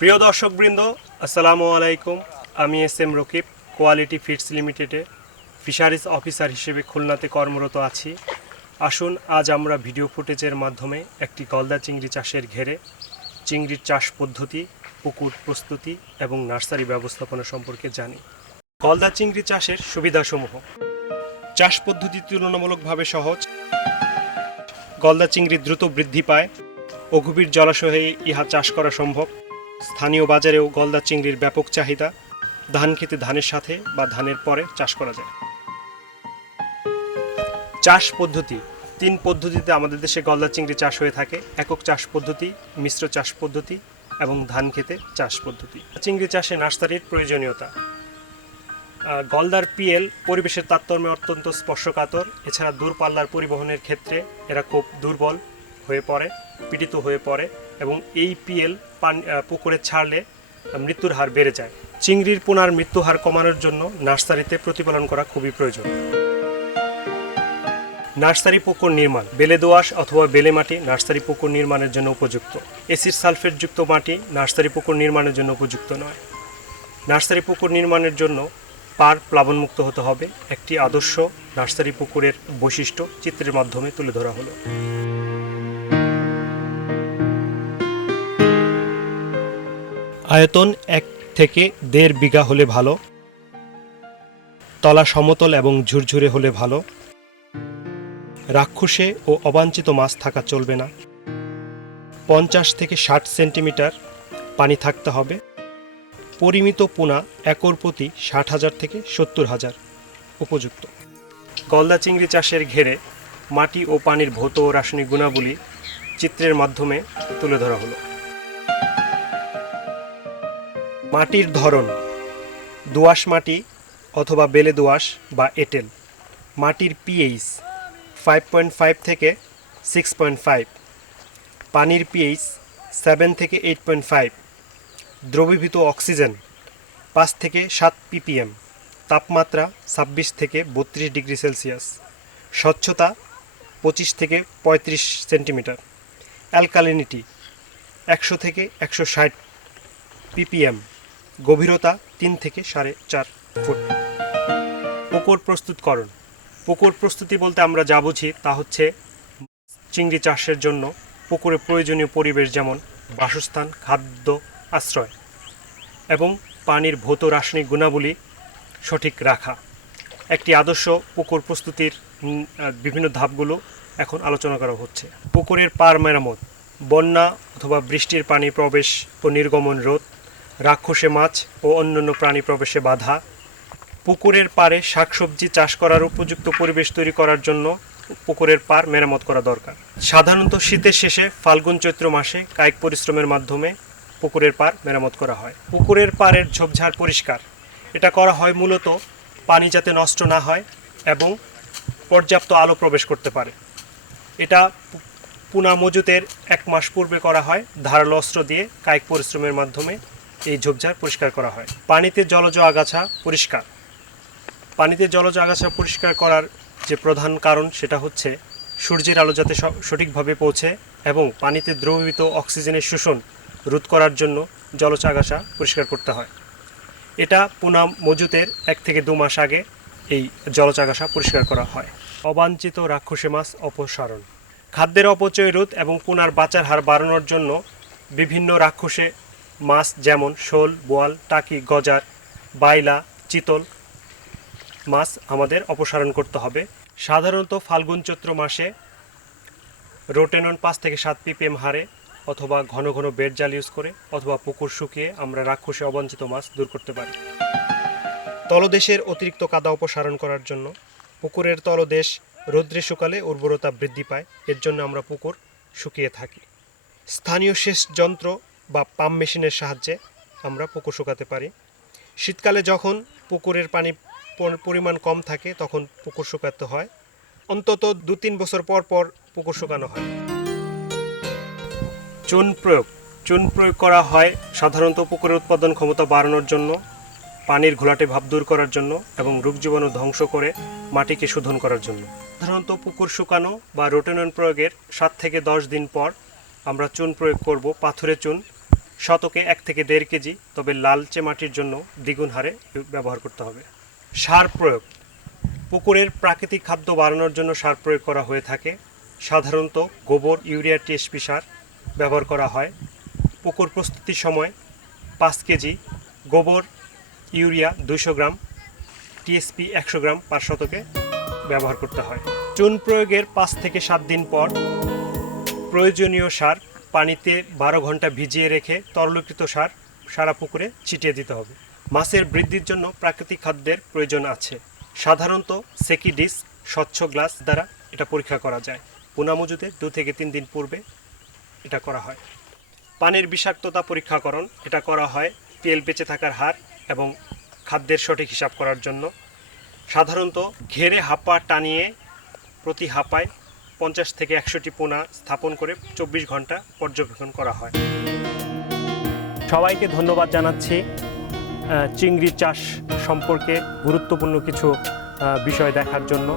প্রিয় দর্শকবৃন্দ, আসসালামু আলাইকুম। আমি S M Rakib, quality feeds লিমিটেডে ফিশারিজ অফিসার হিসেবে খুলনাতে কর্মরত আছি। আসুন আজ আমরা ভিডিও ফুটেজের মাধ্যমে একটি গলদা চিংড়ি চাষের ঘেরে চিংড়ির চাষ পদ্ধতি, পুকুর প্রস্তুতি এবং নার্সারি ব্যবস্থাপনা সম্পর্কে জানি। গলদা চিংড়ি চাষের সুবিধাসমূহ: চাষ পদ্ধতি তুলনামূলকভাবে সহজ। গলদা চিংড়ি দ্রুত বৃদ্ধি পায়। অগভীর জলাশয়ে ইহা চাষ করা সম্ভব। স্থানীয় বাজারেও গলদা চিংড়ির ব্যাপক চাহিদা। ধান খেতে ধানের সাথে বা ধানের পরে চাষ করা যায়। চাষ পদ্ধতি: 3 পদ্ধতিতে আমাদের দেশে গলদা চিংড়ি চাষ হয়ে থাকে: একক চাষ পদ্ধতি, মিশ্র চাষ পদ্ধতি এবং ধান খেতে চাষ পদ্ধতি। চিংড়ি চাষে নার্সারির প্রয়োজনীয়তা: গলদার পিএল পরিবেশের তারতম্যে অত্যন্ত স্পর্শকাতর। এছাড়া দূরপাল্লার পরিবহনের ক্ষেত্রে এরা খুব দুর্বল হয়ে পড়ে, পীড়িত হয়ে পড়ে এবং এই পিএল পুকুরে ছাড়লে মৃত্যুর হার বেড়ে যায়। চিংড়ির পোনার মৃত্যু হার কমানোর জন্য নার্সারিতে প্রতিপালন করা খুবই প্রয়োজন। নার্সারি পুকুর নির্মাণ: বেলে দোআঁশ অথবা বেলে মাটি নার্সারি পুকুর নির্মাণের জন্য উপযুক্ত। এসিড সালফেটযুক্ত মাটি নার্সারি পুকুর নির্মাণের জন্য উপযুক্ত নয়। নার্সারি পুকুর নির্মাণের জন্য পার প্লাবনমুক্ত হতে হবে। একটি আদর্শ নার্সারি পুকুরের বৈশিষ্ট্য চিত্রের মাধ্যমে তুলে ধরা হলো। আয়তন 1 থেকে 1.5 বিঘা হলে ভালো। তলা সমতল এবং ঝুরঝুরে হলে ভালো। রাক্ষসে ও অবাঞ্ছিত মাছ থাকা চলবে না। 50 থেকে 60 সেন্টিমিটার পানি থাকতে হবে। পরিমিত পোনা একর প্রতি 60,000 থেকে 70,000 উপযুক্ত। গলদা চিংড়ি চাষের ঘেরে মাটি ও পানির ভৌত ও রাসায়নিক গুণাবলী চিত্রের মাধ্যমে তুলে ধরা হলো। মাটির ধরন: দোআঁশ মাটি অথবা বেলে দোআঁশ বা এঁটেল। মাটির পিএইচ 5.5 থেকে 6.5। পানির পিএইচ 7 থেকে 8.5। দ্রবীভূত অক্সিজেন 5 থেকে 7 ppm। তাপমাত্রা 26 থেকে 32 ডিগ্রি সেলসিয়াস। স্বচ্ছতা 25 থেকে 35 সেন্টিমিটার। অ্যালকালিনিটি 100 থেকে 160 ppm। গভীরতা 3 থেকে 4.5 ফুট। পুকুর প্রস্তুতকরণ: পুকুর প্রস্তুতি বলতে আমরা যা বুঝি তা হচ্ছে চিংড়ি চাষের জন্য পুকুরে প্রয়োজনীয় পরিবেশ, যেমন বাসস্থান, খাদ্য, আশ্রয় এবং পানির ভৌত রাসায়নিক গুণাবলী সঠিক রাখা। একটি আদর্শ পুকুর প্রস্তুতির বিভিন্ন ধাপগুলো এখন আলোচনা করা হচ্ছে। পুকুরের পাড় মেরামত: বন্যা অথবা বৃষ্টির পানি প্রবেশ ও নির্গমন রোধ। রাক্ষসে মাছ ও অন্যান্য প্রাণী প্রবেশে বাধা। পুকুরের পাড়ে শাকসবজি চাষ করার উপযুক্ত পরিবেশ তৈরি করার জন্য পুকুরের পাড় মেরামত করা দরকার। সাধারণত শীতের শেষে ফাল্গুন চৈত্র মাসে কায়িক পরিশ্রমের মাধ্যমে পুকুরের পাড় মেরামত করা হয়। পুকুরের পাড়ের ঝোপঝাড় পরিষ্কার: এটা করা হয় মূলত পানি যাতে নষ্ট না হয় এবং পর্যাপ্ত আলো প্রবেশ করতে পারে। এটা পোনা মজুতের 1 মাস পূর্বে করা হয়। ধারালো অস্ত্র দিয়ে কায়িক পরিশ্রমের মাধ্যমে এই ঝোপঝাড় পরিষ্কার করা হয়। পানিতে জলজ আগাছা পরিষ্কার: পানিতে জলজ আগাছা পরিষ্কার করার যে প্রধান কারণ সেটা হচ্ছে সূর্যের আলো যাতে সঠিকভাবে পৌঁছে এবং পানিতে দ্রবীভূত অক্সিজেনের শোষণ রোধ করার জন্য জলজ আগাছা পরিষ্কার করতে হয়। এটা পোনা মজুতের 1 থেকে 2 মাস আগে এই জলজ আগাছা পরিষ্কার করা হয়। অবাঞ্ছিত রাক্ষসে মাছ অপসারণ: খাদ্যের অপচয় রোধ এবং পোনার বাঁচার হার বাড়ানোর জন্য বিভিন্ন রাক্ষসে মাছ যেমন শোল, বোয়াল, টাকি, গজার, বাইলা, চিতল মাছ আমাদের অপসারণ করতে হবে। সাধারণত ফাল্গুন চৈত্র মাসে রোটেনন 5 থেকে 7 ppm হারে অথবা ঘন ঘন বেড জাল ইউজ করে অথবা পুকুর শুকিয়ে আমরা রাক্ষসে অবাঞ্ছিত মাছ দূর করতে পারি। তলদেশের অতিরিক্ত কাদা অপসারণ করার জন্য পুকুরের তলদেশ রৌদ্রে শুকালে উর্বরতা বৃদ্ধি পায়। এর জন্য আমরা পুকুর শুকিয়ে থাকি। স্থানীয় সেচ যন্ত্র বা পাম্প মেশিনের সাহায্যে আমরা পুকুর শুকাতে পারি। শীতকালে যখন পুকুরের পানি পরিমাণ কম থাকে তখন পুকুর শুকাতে হয়। অন্তত 2-3 বছর পর পর পুকুর শুকানো হয়। চুন প্রয়োগ: চুন প্রয়োগ করা হয় সাধারণত পুকুরের উৎপাদন ক্ষমতা বাড়ানোর জন্য, পানির ঘোলাটে ভাব দূর করার জন্য এবং রোগ জীবাণু ধ্বংস করে মাটিকে শোধন করার জন্য। সাধারণত পুকুর শুকানো বা রোটেনন প্রয়োগের 7 থেকে 10 দিন পর আমরা চুন প্রয়োগ করব। পাথুরে চুন শতকে 1 থেকে 1.5 কেজি, তবে লালচে মাটির জন্য দ্বিগুণ হারে ব্যবহার করতে হবে। সার প্রয়োগ। পুকুরের প্রাকৃতিক খাদ্য বাড়ানোর জন্য সার প্রয়োগ করা হয়ে থাকে। সাধারণত গোবর, ইউরিয়া, টিএসপি সার ব্যবহার করা হয়। পুকুর প্রস্তুতির সময় 5 কেজি গোবর, ইউরিয়া 200 গ্রাম, টিএসপি 100 গ্রাম পার শতকে ব্যবহার করতে হয়। চুন প্রয়োগের 5 থেকে 7 দিন পর প্রয়োজনীয় সার পানিতে 12 ঘন্টা ভিজিয়ে রেখে তরলীকৃত সার সারা পুকুরে ছিটিয়ে দিতে হবে। মাছের বৃদ্ধির জন্য প্রাকৃতিক খাদ্যের প্রয়োজন আছে। সাধারণত সেকিডিস স্বচ্ছ গ্লাস দ্বারা এটা পরীক্ষা করা যায়। পোনা মজুদের 2 থেকে 3 দিন পূর্বে এটা করা হয়। পানির বিষাক্ততা পরীক্ষাকরণ এটা করা হয় তেল বেঁচে থাকার হার এবং খাদ্যের সঠিক হিসাব করার জন্য। সাধারণত ঘেরে হাপা টানিয়ে প্রতি হাপায় 50 থেকে 100টি পোনা স্থাপন করে 24 ঘন্টা পর্যবেক্ষণ করা হয়। সবাইকে ধন্যবাদ জানাচ্ছি চিংড়ি চাষ সম্পর্কে গুরুত্বপূর্ণ কিছু বিষয় দেখার জন্য।